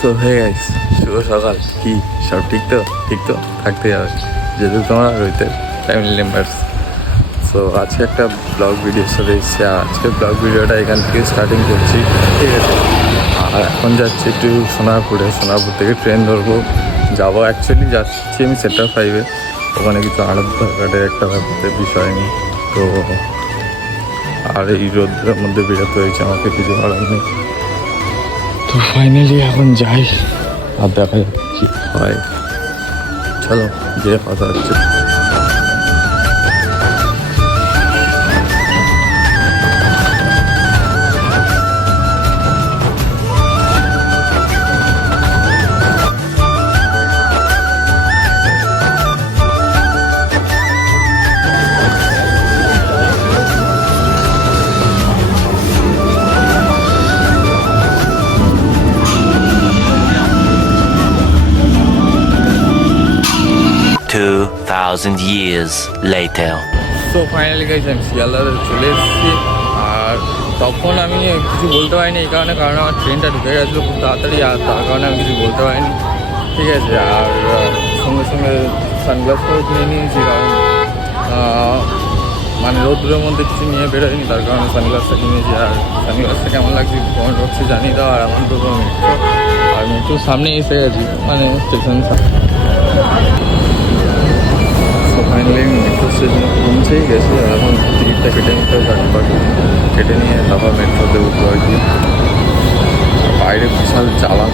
So hey guys, শুভ সকাল। কি সব ঠিক তো? ঠিক তো থাকতে হবে, যেহেতু তোমরা রোহিতের ফ্যামিলি মেম্বার্স। সো আজকে একটা ব্লগ ভিডিওর সাথে এসেছি। আর আজকের ব্লগ ভিডিওটা এখান থেকে স্টার্টিং করছি, ঠিক আছে? আর এখন যাচ্ছি একটু সোনারপুরে। সোনারপুর থেকে ট্রেন ধরবো, যাবো। অ্যাকচুয়ালি যাচ্ছি আমি সেক্টর 5-এ। ওখানে কিছু আধার কার্ডের একটা ব্যাপারের বিষয় নেই তো। আর এই রোদ্রের মধ্যে বেরোতে হয়েছে, আমাকে কিছু করার নেই। তো ফাইনালি এখন যাই, আর দেখা যাক কি হয়। চলো গিয়ে কথা হচ্ছে। 2,000 years later. So finally guys আমি শিয়ালদাতে চলে এসেছি। আর তখন আমি কিছু বলতে পারিনি এই কারণে, কারণ আমার ট্রেনটা ঢুকে গেছিলো খুব তাড়াতাড়ি, আর তার কারণে আমি কিছু বলতে পারিনি, ঠিক আছে? আর সঙ্গে সঙ্গে সানগ্লাস করে কিনে নিয়েছি, কারণ মানে রোদ্রের মধ্যে কিছু নিয়ে বেরোয়নি, তার কারণে সানগ্লাসটা কিনেছি। আর সানগ্লাসটা কেমন লাগছে কমেন্ট বক্সে জানিয়ে দাও। আর আমার তো মেট্রো, আর মেট্রোর সামনে এসে গেছি, মানে স্টেশন। ফাইনালি মেট্রো স্টেশনে পৌঁছেই গেছি। আর এখন টিকিটটা কেটে নিতে হবে, ঝটপট কেটে নিয়ে তারপর মেট্রোতে উঠবো আর কি। বাইরে বিশাল জ্বালা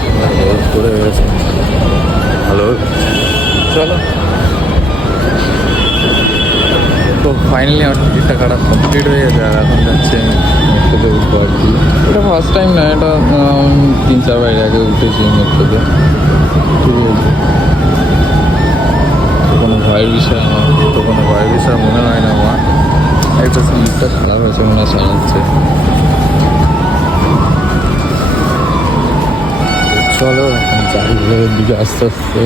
রোদ করে গেছে, ভালো। চলো, তো ফাইনালি আমার টিকিটটা কাটা কমপ্লিট হয়ে গেছে। আর এখন যাচ্ছে আমি মেট্রোতে উঠবো আর কি। এটা ফার্স্ট টাইম না, এটা 3-4 বার আগে উঠেছি মেট্রোতে, ঠিক আছে? কোনো ভয়ের বিষয় আমার, তো কোনো ভয়ের বিষয় মনে হয় না আমার। একটা সিটটা খারাপ হয়েছে মনে হয়, চালাচ্ছে। চলো এখন চারিগুলোর দিকে আস্তে আস্তে।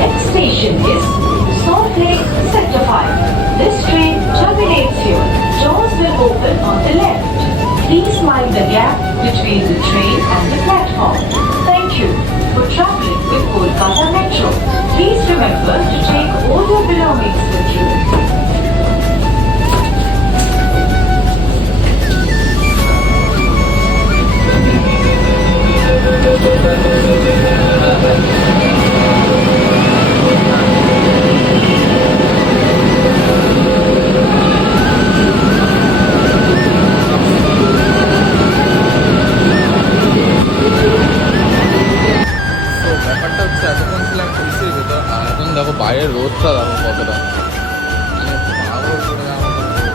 Next station is Salt Lake Sector 5. This train terminates here. Doors will open on the left. Please mind the gap between the train and the platform. Thank you for traveling with Kolkata Metro. Please remember to take all your belongings with you. ব্যাপারটা হচ্ছে এতক্ষণ ছিলাম এসির ভেতর, আর এখন দেখো বাইরের রোদটা দেখো কতটা, মানে পাগল করে দেওয়ার মতো রোদ।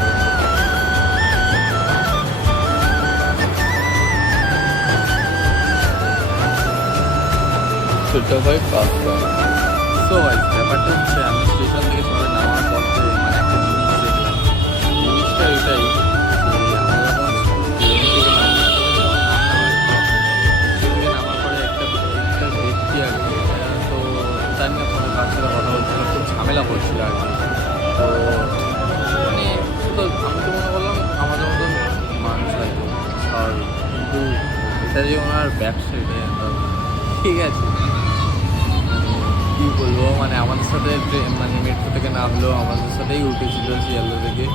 সেটা ভাই পাঁচটা। তো ভাই ব্যাপারটা হচ্ছে আমি স্টেশন থেকে সবাই নামার পথে মানে একটা জিনিস দেখলাম। জিনিসটা এটাই যে আমরা যখন ট্রেন থেকে নামার পরে একটা ব্যক্তি আর কি, তো জানি না কোনো কার সাথে কথা বলছিল, খুব ঝামেলা করছিল আর কি। তো মানে তো আমি তো মনে করলাম আমাদের মতন মানুষ হয়তো স্বাভাবিক, কিন্তু এটা যে ওনার ব্যবসা, এটাই ঠিক আছে। কী বলবো, মানে আমাদের সাথে মানে মেট্রো থেকে নামলো, আমাদের সাথেই উঠেছিল শিয়ালদা থেকে,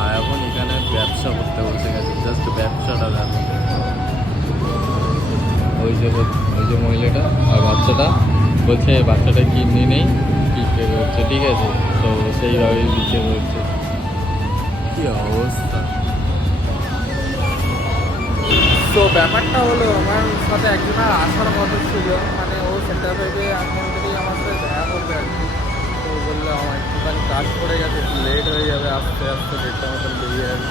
আর এখন এখানে ব্যবসা করতে বসে গেছে। জাস্ট ব্যবসাটা দেখো, ওই যে মহিলাটা আর বাচ্চাটা বলছে বাচ্চাটা কিডনি নেই, বিক্রি করছে, ঠিক আছে? তো সেইভাবেই বিক্রি করছে। কী অবস্থা! তো ব্যাপারটা হলো, আমার সাথে একজনের আসার কথা ছিল, মানে ও সেন্টার ভেবে এখন থেকেই আমার সাথে দেখা করবে আর কি। তো বললো আমার একটুখানি কাজ পড়ে গেছে, একটু লেট হয়ে যাবে, আস্তে আস্তে 1:30 মতন বেরিয়ে যাবে।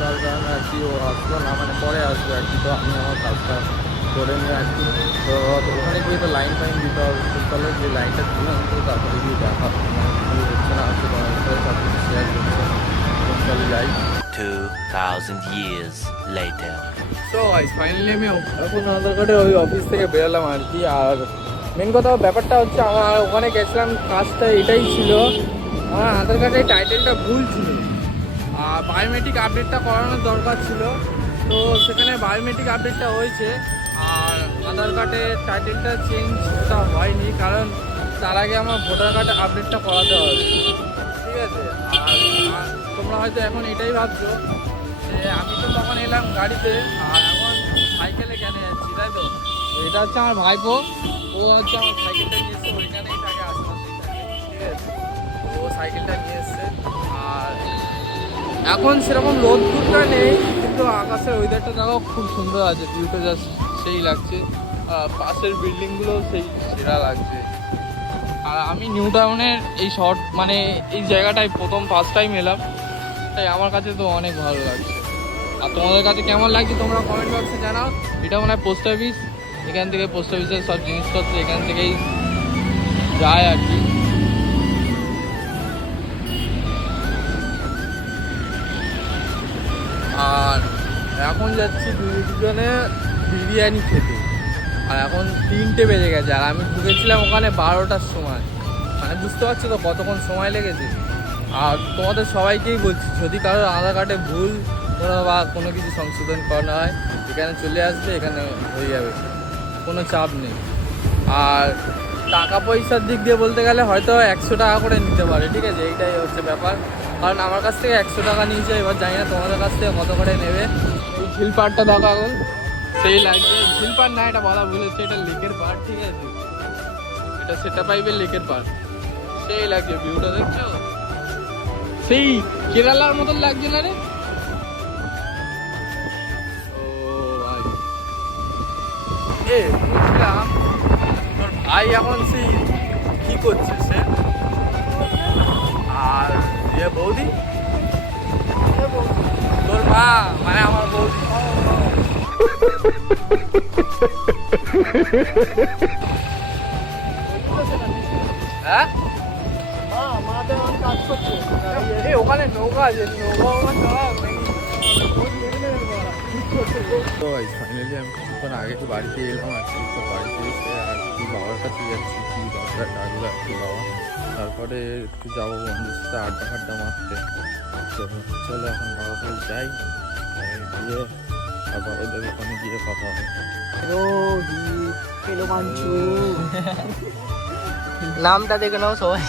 তার কারণে আর কি ও আসলো না, মানে পরে আসবে আর কি। তো আমি আমার কাজটা করে নিয়ে আর কি। তো ওখানে গিয়ে তো লাইন ফাইন দিতে হবে, তাহলে যে লাইনটা দিলাম তো তারপরে গিয়ে দেখা হচ্ছে না, হচ্ছে তোমার সাথে সব কিছু শেয়ার করছে। তাহলে যাই। 2000 years later. So guys finally আমি এখন আধার কার্ডের ওই অফিস থেকে বেরোলাম আর কি। আর মেন কথা ব্যাপারটা হচ্ছে আমার ওখানে গেছিলাম, কাজটা এটাই ছিল, আমার আধার কার্ডের টাইটেলটা ভুল ছিল আর বায়োমেট্রিক আপডেটটা করানোর দরকার ছিল। তো সেখানে বায়োমেট্রিক আপডেটটা হয়েছে আর আধার কার্ডের টাইটেলটা চেঞ্জটা হয়নি, কারণ তার আগে আমার ভোটার কার্ডের আপডেটটা করাতে হবে, ঠিক আছে। আর তোমরা হয়তো এখন এটাই ভাবছো যে আমি তো তখন এলাম গাড়িতে আর এখন সাইকেলে কেন যাচ্ছি, তাই তো। এটা হচ্ছে আমার ভাইপো, ও হচ্ছে আমার সাইকেলটা নিয়ে এসছে, ওইখানেই থাকে আশেপাশেই থাকে, ঠিক আছে। ও সাইকেলটা নিয়ে এসছে আর এখন সেরকম রোদ্দুরটা নেই, কিন্তু আকাশের ওয়েদারটা দেখো খুব সুন্দর আছে, ভিউটা জাস্ট সেই লাগছে, পাশের বিল্ডিংগুলো সেই সেরা লাগছে। আর আমি নিউ টাউনের এই শর্ট মানে এই জায়গাটায় ফার্স্ট টাইম এলাম, তাই আমার কাছে তো অনেক ভালো লাগছে। আর তোমাদের কাছে কেমন লাগছে তোমরা কমেন্ট বক্সে জানাও। এটা মনে হয় পোস্ট অফিস, এখান থেকে পোস্ট অফিসের সব জিনিসপত্র এখান থেকেই যায় আর কি। আর এখন যাচ্ছি দুজনে বিরিয়ানি খেতে, আর এখন 3টে বেজে গেছে আর আমি ঢুকেছিলাম ওখানে 12টার সময়, মানে বুঝতে পারছো তো কতক্ষণ সময় লেগেছে। আর তোমাদের সবাইকেই বলছি, যদি কারোর আধার কার্ডে ভুল কোনো বা কোনো কিছু সংশোধন করানো হয় এখানে চলে আসবে, এখানে হয়ে যাবে, কোনো চাপ নেই। আর টাকা পয়সার দিক দিয়ে বলতে গেলে হয়তো 100 টাকা করে নিতে পারে, ঠিক আছে, এইটাই হচ্ছে ব্যাপার। কারণ আমার কাছ থেকে 100 টাকা নিয়েছে, এবার জানি না তোমাদের কাছ থেকে কত করে নেবে। এই ঝিল পাড়টা দেখা এখন সেই লাগছে, ঝিল পাড় না এটা বলা ভুল হচ্ছে, এটা লেকের পাড়, ঠিক আছে, এটা সেটা পাইবে লেকের পাড়, সেই লাগছে, ভিউটা দেখছো সেই কেরালার মতন লাগছে না রে। বলছিলাম তোর ভাই এখন সেই কি করছে সে, আর বৌদি তোর মা মানে আমার বৌদি হ্যাঁ ওখানে নৌকা আছে, তো ফাইনালি আমি কিছুক্ষণ আগে একটু বাড়িতে এলাম আর কি। তো বাড়িতে এসে আর কি বাবার কাছে যাচ্ছি, কি দরকার ডাকলো আর কি বাবা, তারপরে একটু যাবো বন্ধুর সাথে আড্ডা ফাড্ডা মারতে। তো চলো এখন বাবা কাছে যাই, গিয়ে আবার ওদের ওখানে গিয়ে কথা হবে। নামটা দেখে নাও সবাই।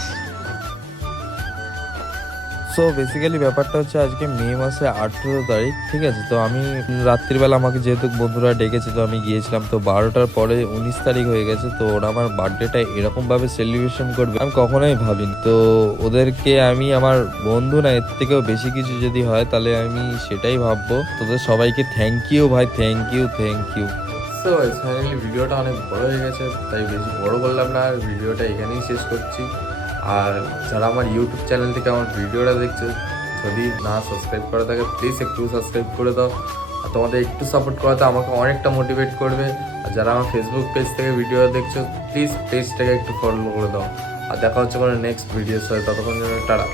সো বেসিক্যালি ব্যাপারটা হচ্ছে আজকে মে মাসে 18 তারিখ, ঠিক আছে। তো আমি রাত্রিবেলা আমাকে যেহেতু বন্ধুরা ডেকেছে তো আমি গিয়েছিলাম, তো 12টার পরে 19 তারিখ হয়ে গেছে। তো ওরা আমার বার্থডেটা এরকম ভাবে সেলিব্রেশন করবে আমি কখনোই ভাবিনি। তো ওদেরকে আমি আমার বন্ধু না, এর থেকেও বেশি কিছু যদি হয় তাহলে আমি সেটাই ভাববো। তোদের সবাইকে থ্যাংক ইউ ভাই, থ্যাংক ইউ। সো ফাইনালি ভিডিওটা অনেক বড় হয়ে গেছে, তাই বেশি বড় করলাম না, ভিডিওটা এখানেই শেষ করছি। আর যারা আমার ইউটিউব চ্যানেল থেকে আমার ভিডিওটা দেখছে, যদি না সাবস্ক্রাইব করা থাকে প্লিজ একটু সাবস্ক্রাইব করে দাও। আর তোমাদের একটু সাপোর্ট করাতে আমাকে অনেকটা মোটিভেট করবে। আর যারা আমার ফেসবুক পেজ থেকে ভিডিও দেখছো প্লিজ পেজটাকে একটু ফলো করে দাও। আর দেখা হচ্ছে কোনো নেক্সট ভিডিওর সাথে, ততক্ষণ জন্য টাটা।